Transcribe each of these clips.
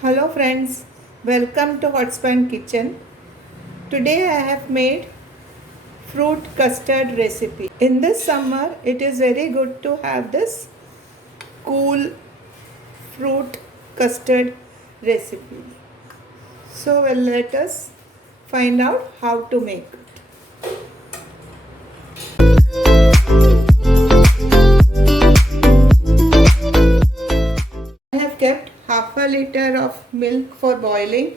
Hello friends, welcome to Hotspot Kitchen. Today I have made fruit custard recipe. In this summer, it is very good to have this cool fruit custard recipe. So let us find out how to make it. I have kept half a liter of milk for boiling.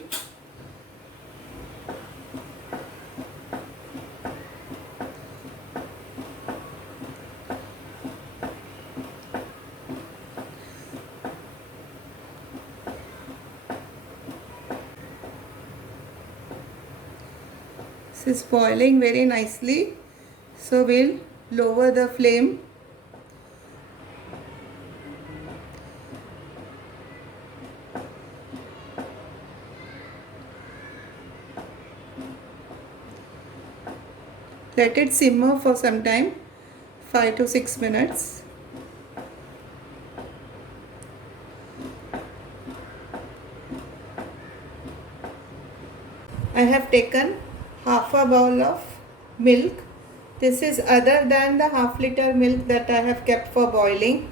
This is boiling very nicely, so we'll lower the flame. Let it simmer for some time, 5 to 6 minutes. I have taken half a bowl of milk. This is other than the half liter milk that I have kept for boiling.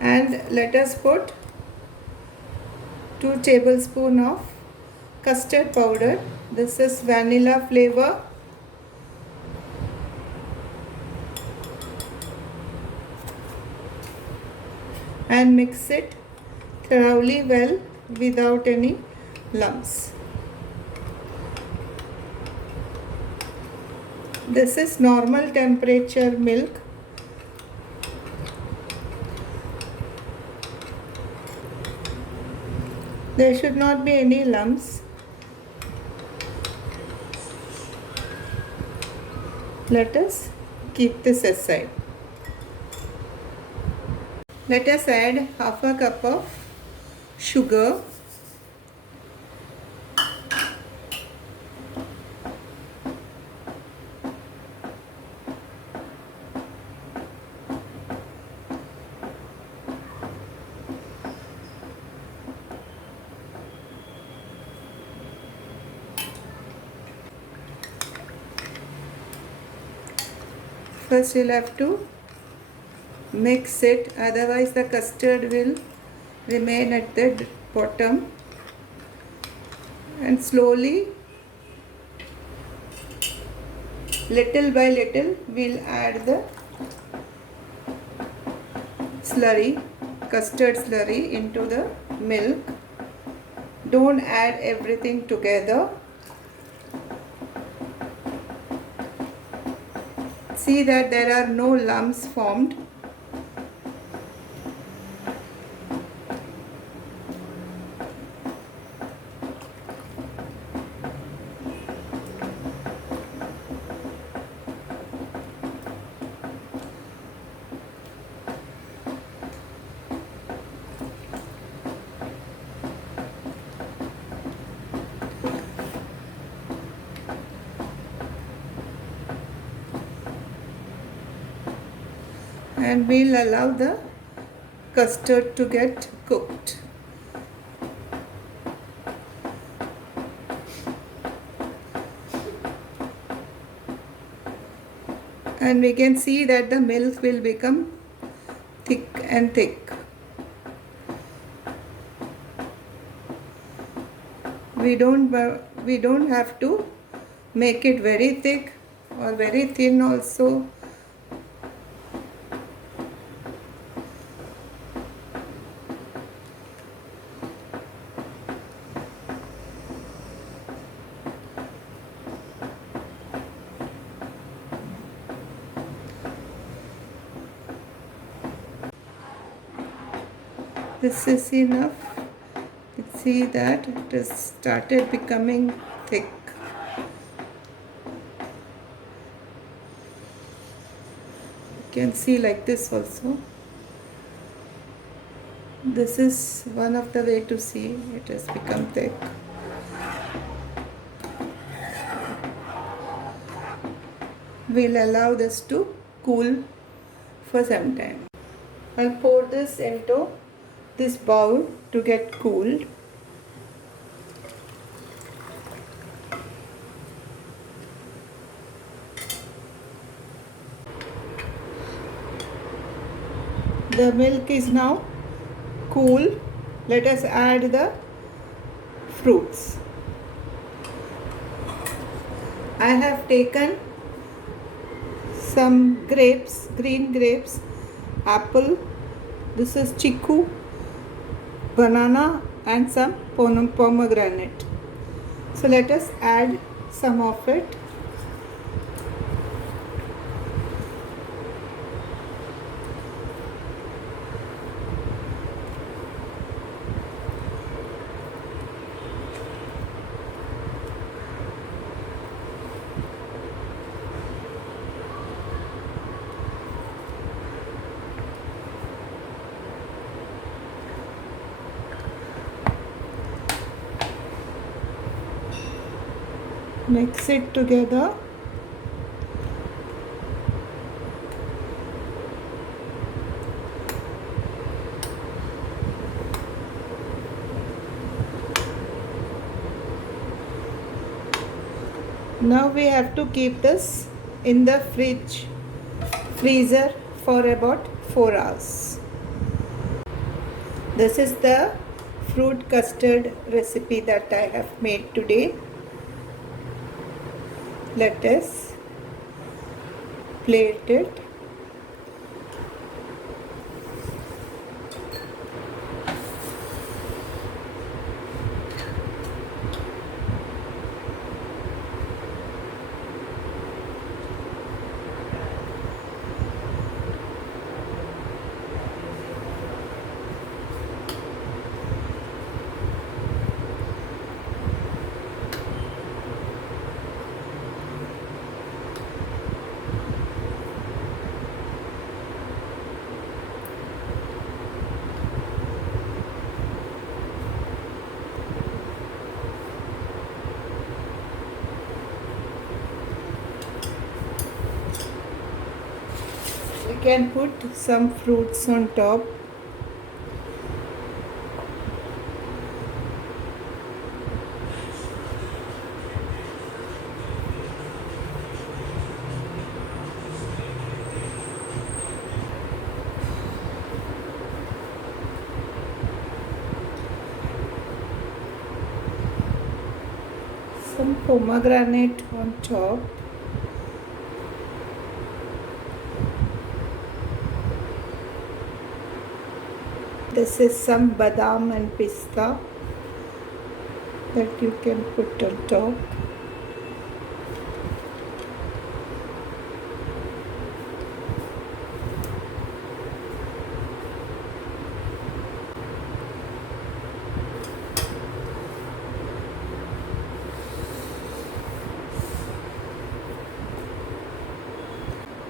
And let us put 2 tablespoons of custard powder. This is vanilla flavor. And mix it thoroughly well without any lumps. This is normal temperature milk. There should not be any lumps. Let us keep this aside. Let us add half a cup of sugar. First you'll have to mix it, otherwise the custard will remain at the bottom, and slowly, little by little, we'll add the slurry, custard slurry into the milk. Don't add everything together. See that there are no lumps formed. And we'll allow the custard to get cooked. And we can see that the milk will become thick and thick. We don't have to make it very thick or very thin also. This is enough. You see that it has started becoming thick. You can see like this also. This is one of the way to see it has become thick. We'll allow this to cool for some time. I'll pour this into this bowl to get cooled. The milk is now cool. Let us add the fruits. I have taken some grapes, green grapes, apple, this is chickoo, banana and some pomegranate. So let us add some of it. Mix it together. Now we have to keep this in the freezer for about 4 hours. This is the fruit custard recipe that I have made today. Let us plate it. We can put some fruits on top. Some pomegranate on top. This is some badam and pista that you can put on top.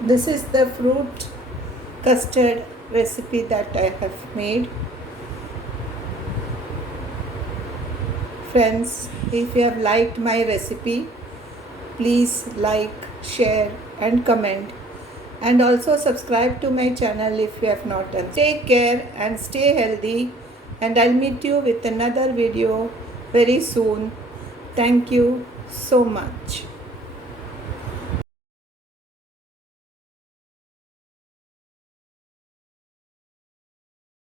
This is the fruit custard recipe that I have made. Friends, if you have liked my recipe, please like, share and comment, and also subscribe to my channel if you have not done. Take care and stay healthy, and I'll meet you with another video very soon. Thank you so much.